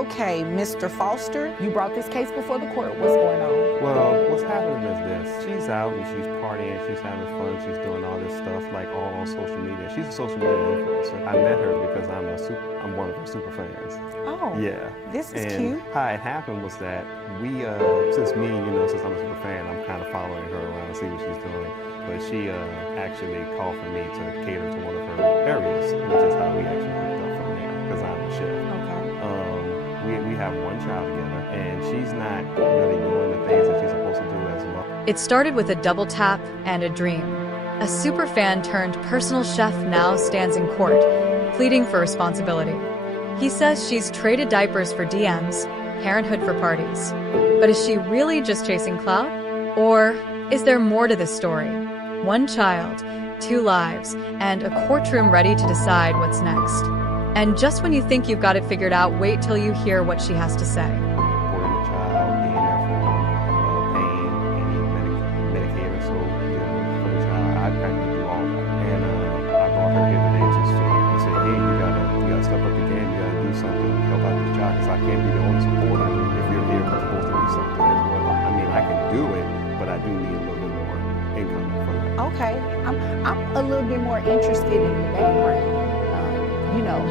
Okay, Mr. Foster, you brought this case before the court. What's going on? Well, what's happening is this. She's out and she's partying, she's having fun, she's doing all this stuff like all on social media. She's a social media influencer. I met her because I'm one of her super fans. Oh, yeah. This is and cute. How it happened was that since I'm a super fan, I'm kind of following her around to see what she's doing. But she actually called for me to cater to one of her areas, which is how we actually hooked up from there, because I'm the chef. Okay. We have one child together, and she's not really doing the things that she's supposed to do as well. It started with a double tap and a dream. A superfan turned personal chef now stands in court, pleading for responsibility. He says she's traded diapers for DMs, parenthood for parties. But is she really just chasing clout? Or is there more to this story? One child, 2 lives, and a courtroom ready to decide what's next. And just when you think you've got it figured out, wait till you hear what she has to say. Supporting the child, being there for pain, any medicated, so for the child, I practically do all that. And I brought her here today just to say, hey, you gotta step up your game, you gotta do something to help out this child, because I can't be the only supporter. If you're here, I'm supposed to do something as well. I mean, I can do it, but I do need a little bit more income for that. Okay, I'm a little bit more interested in the background. You know,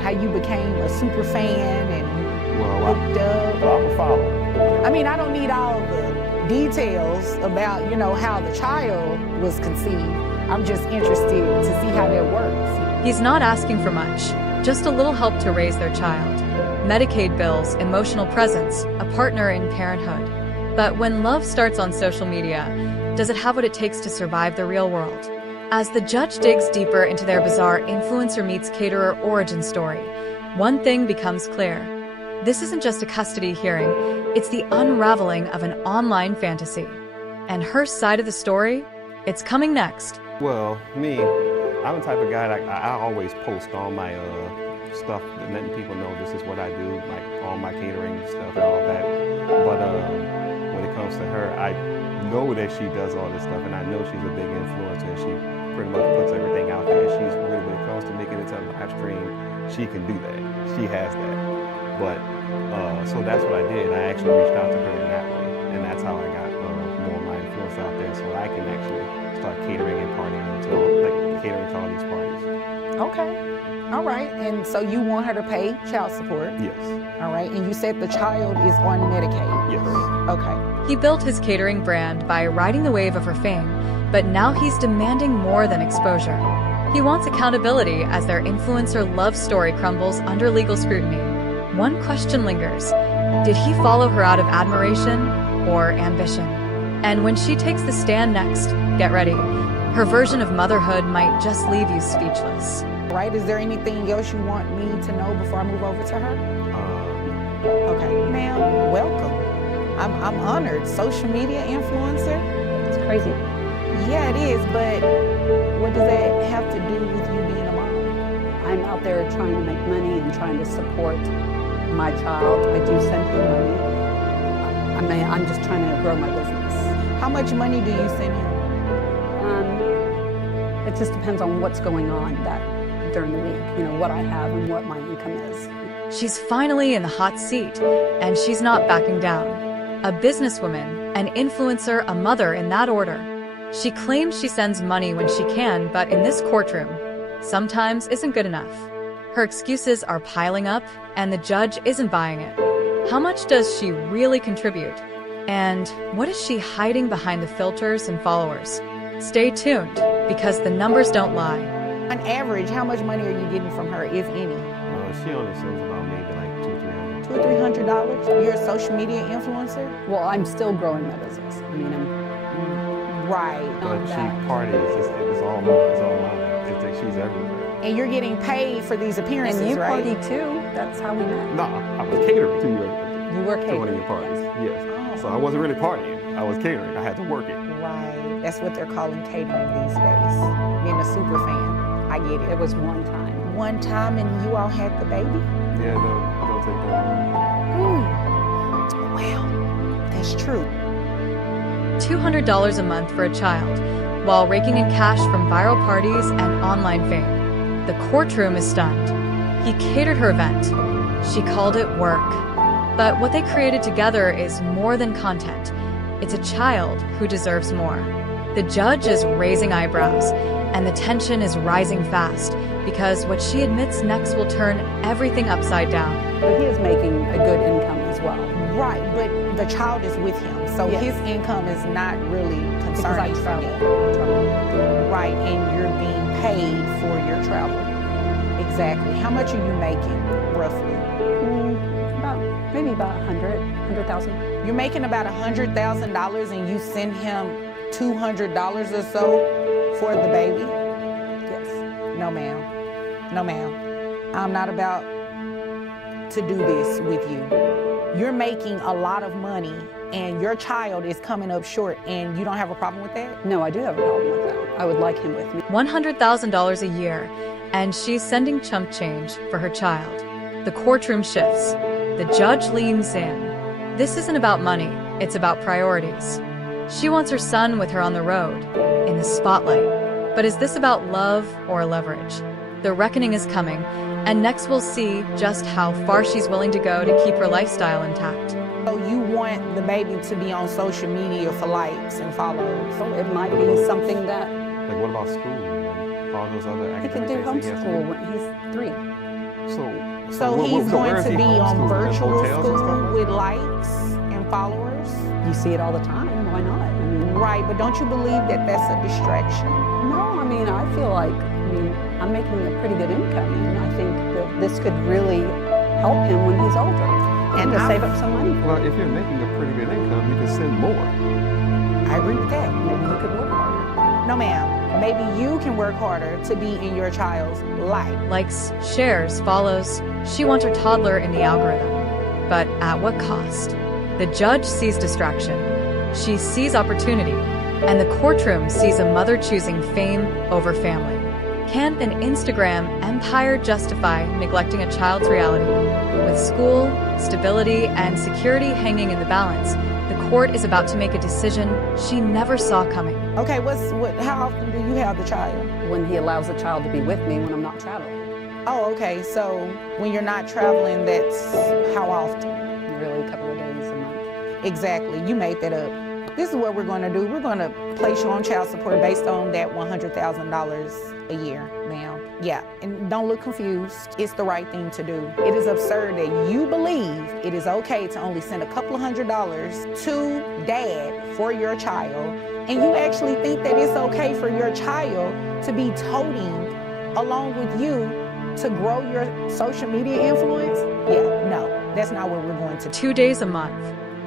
how you became a super fan and hooked up. Well, I'm a follower. I mean, I don't need all the details about, how the child was conceived. I'm just interested to see how that works. He's not asking for much, just a little help to raise their child. Medicaid bills, emotional presence, a partner in parenthood. But when love starts on social media, does it have what it takes to survive the real world? As the judge digs deeper into their bizarre influencer meets caterer origin story, one thing becomes clear. This isn't just a custody hearing, it's the unraveling of an online fantasy. And her side of the story, it's coming next. Well, me, I'm the type of guy that I always post all my stuff, letting people know this is what I do, like all my catering stuff and all that. But when it comes to her, I know that she does all this stuff, and I know she's a big influencer, and she pretty much puts everything out there. She's really, when it comes to making it to a live stream, she can do that. She has that. But so that's what I did. I actually reached out to her in that way, and that's how I got more of my influence out there, so I can actually start catering and partying catering to all these parties. Okay. All right. And so you want her to pay child support? Yes. All right. And you said the child is on Medicaid? Yes. Okay. He built his catering brand by riding the wave of her fame, but now he's demanding more than exposure. He wants accountability as their influencer love story crumbles under legal scrutiny. One question lingers. Did he follow her out of admiration or ambition? And when she takes the stand next, get ready. Her version of motherhood might just leave you speechless. Right, is there anything else you want me to know before I move over to her? Okay, ma'am, welcome. I'm honored. Social media influencer? It's crazy. Yeah, it is, but what does that have to do with you being a mom? I'm out there trying to make money and trying to support my child. I do send him money. I'm just trying to grow my business. How much money do you send him? It just depends on what's going on during the week, what I have and what my income is. She's finally in the hot seat, and she's not backing down. A businesswoman, an influencer, a mother in that order. She claims she sends money when she can, but in this courtroom, sometimes isn't good enough. Her excuses are piling up, and the judge isn't buying it. How much does she really contribute? And what is she hiding behind the filters and followers? Stay tuned, because the numbers don't lie. On average, how much money are you getting from her, if any? She only sends about maybe like $200, $300. $200 or $300? You're a social media influencer? Well, I'm still growing my business. I mean, I'm right. But she parties. It's all mine. It's like she's everywhere. And you're getting paid for these appearances, and you right? party too. That's how we met. No, I was catering to you. You were catering to one of your parties. Yes. So I wasn't really partying. I was catering. I had to work it. Right. That's what they're calling catering these days. Being a super fan. I get it. It was one time. One time, and you all had the baby? Yeah, they'll take that long. Well, that's true. $200 a month for a child, while raking in cash from viral parties and online fame. The courtroom is stunned. He catered her event, She called it work. But what they created together is more than content. It's a child who deserves more. The judge is raising eyebrows, and the tension is rising fast because what she admits next will turn everything upside down. But he is making a good income as well. Right, but the child is with him, so Yes. his income is not really Because I concerning for travel. me. Right, and you're being paid for your travel. Exactly. How much are you making, roughly? Maybe about 100,000. You're making about $100,000 and you send him $200 or so for the baby? Yes. No, ma'am. No, ma'am. I'm not about to do this with you. You're making a lot of money and your child is coming up short and you don't have a problem with that? No, I do have a problem with that. I would like him with me. $100,000 a year, and she's sending chump change for her child. The courtroom shifts. The judge leans in. This isn't about money, it's about priorities. She wants her son with her on the road, in the spotlight. But is this about love or leverage? The reckoning is coming, and next we'll see just how far she's willing to go to keep her lifestyle intact. So you want the baby to be on social media for likes and follows? So it might be something that Like, what about school and all those other he can academic do things that he has to homeschool do? when he's 3. So what- he's so going where is to he be on homeschooled? In virtual hotels and school stuff? with likes and followers? You see it all the time. Why not? I mean, Right, but don't you believe that that's a distraction? no, I mean, I feel like, I'm making a pretty good income, and I think that this could really help him when he's older and to I'm- save up some money. Well, if you're making a pretty good income, you can send more. I agree with that. Maybe he could work harder. No, ma'am. Maybe you can work harder to be in your child's life. Likes, shares, follows. She wants her toddler in the algorithm. But at what cost? The judge sees distraction. She sees opportunity. And the courtroom sees a mother choosing fame over family. Can an Instagram empire justify neglecting a child's reality? With school, stability, and security hanging in the balance, the court is about to make a decision she never saw coming. Okay, how often do you have the child? When he allows the child to be with me when I'm not traveling. Oh, okay, so when you're not traveling, that's how often? Really, a couple of days a month. Exactly, you made that up. This is what we're gonna do. We're gonna place you on child support based on that $100,000 a year, ma'am. Yeah, and don't look confused. It's the right thing to do. It is absurd that you believe it is okay to only send a couple of $100s to dad for your child, and you actually think that it's okay for your child to be toting along with you to grow your social media influence? Yeah, no, that's not what we're going to do. 2 days a month.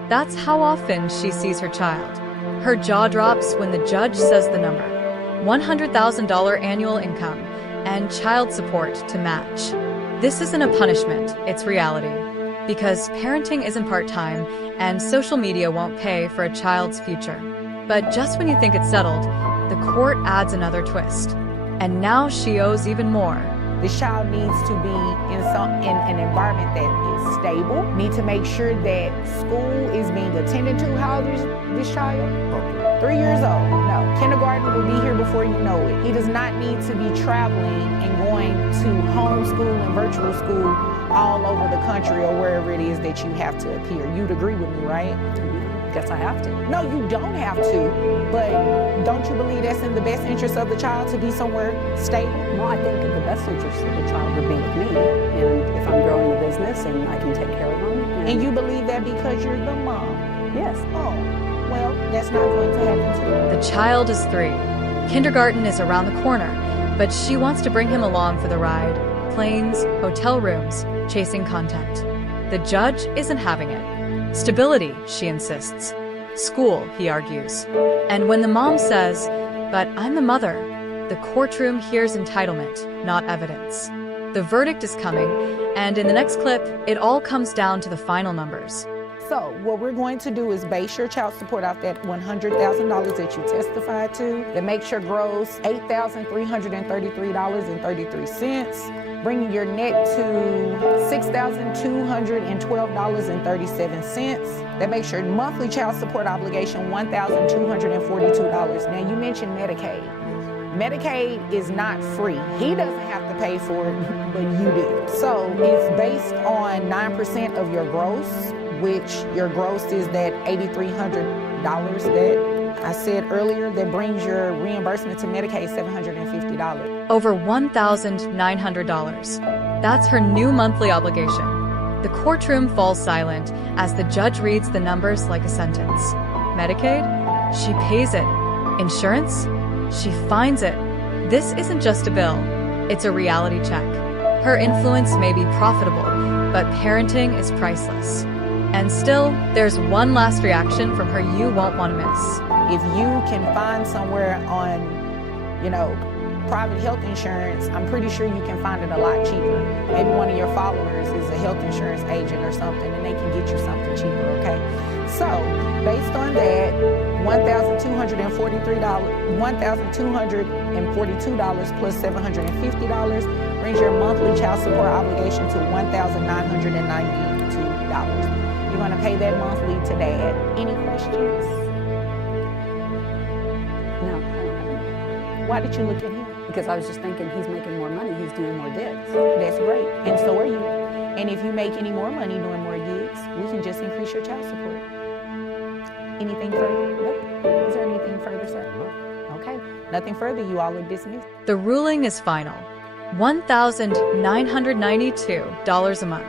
That's how often she sees her child. Her jaw drops when the judge says the number. $100,000 annual income and child support to match. This isn't a punishment, it's reality. Because parenting isn't part-time and social media won't pay for a child's future. But just when you think it's settled, the court adds another twist. And now she owes even more. This child needs to be in an environment that is stable. Need to make sure that school is being attended to. How old is this child? 3 years old. No, kindergarten will be here before you know it. He does not need to be traveling and going to homeschool and virtual school all over the country or wherever it is that you have to appear. You'd agree with me, right? Guess I have to. No, you don't have to, but don't you believe that's in the best interest of the child to be somewhere stable? Well, I think the best interest of the child would be with me, and if I'm growing a business and I can take care of them. And you believe that because you're the mom? Yes. Oh, well, that's not going to happen to you. The child is 3. Kindergarten is around the corner, but she wants to bring him along for the ride. Planes, hotel rooms, chasing content. The judge isn't having it. Stability, she insists. School, he argues. And when the mom says, "But I'm the mother," the courtroom hears entitlement, not evidence. The verdict is coming, and in the next clip, it all comes down to the final numbers. So what we're going to do is base your child support off that $100,000 that you testified to, that makes your gross $8,333.33, bringing your net to $6,212.37. That makes your monthly child support obligation $1,242. Now you mentioned Medicaid. Medicaid is not free. He doesn't have to pay for it, but you do. So it's based on 9% of your gross, which your gross is that $8,300 that I said earlier that brings your reimbursement to Medicaid $750. Over $1,900. That's her new monthly obligation. The courtroom falls silent as the judge reads the numbers like a sentence. Medicaid? She pays it. Insurance? She finds it. This isn't just a bill, it's a reality check. Her influence may be profitable, but parenting is priceless. And still, there's one last reaction from her you won't want to miss. If you can find somewhere on, private health insurance, I'm pretty sure you can find it a lot cheaper. Maybe one of your followers is a health insurance agent or something, and they can get you something cheaper, okay? So, based on that, $1,242 plus $750 brings your monthly child support obligation to $1,992. You're going to pay that monthly to Dad. Any questions? No, I don't have any. Why did you look at him? Because I was just thinking he's making more money, he's doing more gigs. That's great, and so are you. And if you make any more money doing more gigs, we can just increase your child support. Anything further? Nope. Is there anything further, sir? No. Okay, nothing further. You all are dismissed. The ruling is final. $1,992 a month.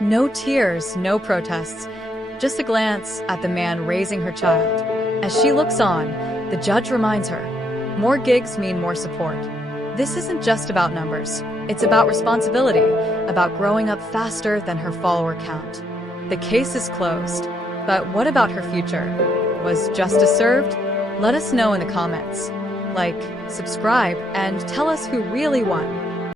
No tears, no protests, just a glance at the man raising her child. As she looks on, the judge reminds her, more gigs mean more support. This isn't just about numbers. It's about responsibility, about growing up faster than her follower count. The case is closed. But what about her future? Was justice served? Let us know in the comments. Like, subscribe, and tell us who really won.